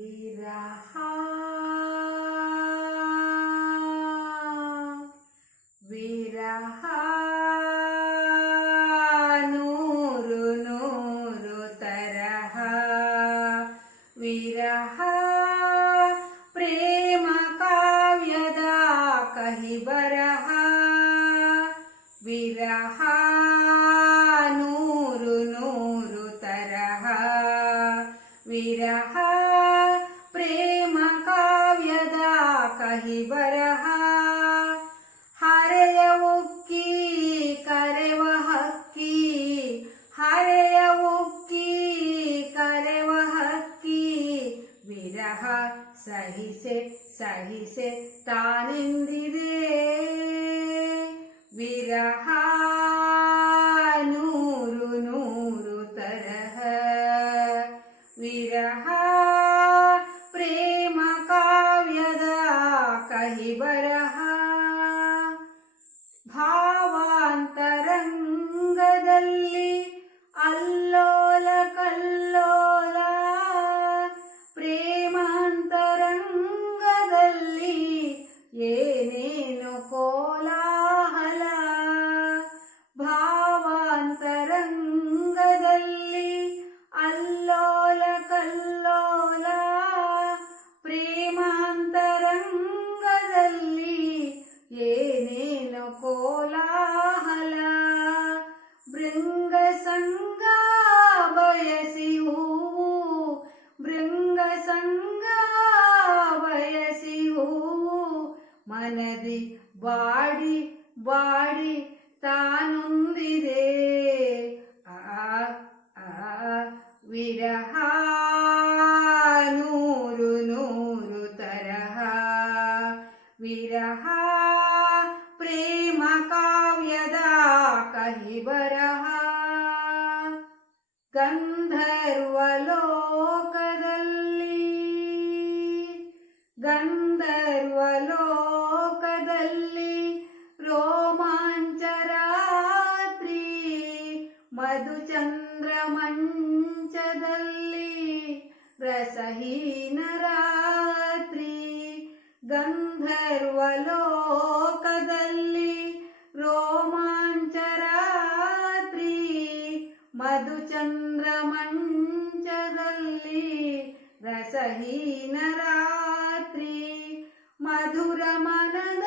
विरहा कही बरहा। हरेय उक्की करेव हक्की हरेय उक्की करेव हक्की विरह सही से सही से ಹಿ ಬರಹ. ಭಾವಾಂತರಂಗದಲ್ಲಿ ಅಲ್ಲ ಕೋಲಾಹಲ ಭೃಂಗ ಸಂಗ ಬಯಸಿ ಹೂವು ಭೃಂಗ ಸಂಗ ಬಯಸಿ ಹೂವು ಮನದಿ ಬಾಡಿ ಬಾಡಿ ತಾನೊಂದಿದೆ ಗಂಧರ್ವಲೋಕದಲ್ಲಿ ರೋಮಾಂಚರಾತ್ರಿ ಮಧುಚಂದ್ರ ಮಂಚದಲ್ಲಿ ರಸಹೀನ ರಾತ್ರಿ ಗಂಧರ್ವಲೋಕದಲ್ಲಿ ರೋಮಾಂಚರಾತ್ರಿ ಮಧುಚಂದ್ರ ಮಂಚದಲ್ಲಿ ರಸಹೀನ ರಾತ್ರಿ मधुर मनद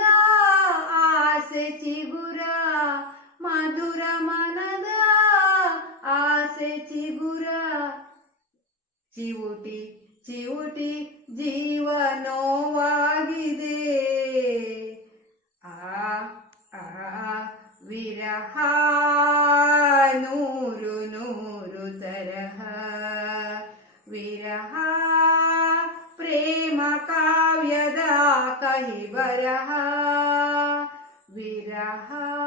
आसेची गुरा. मधुर मनद आसेची गुरा. चिवटी चिवटी जीवनो वागिदे आ आ विरहा यदा कहि बरहा विरहा।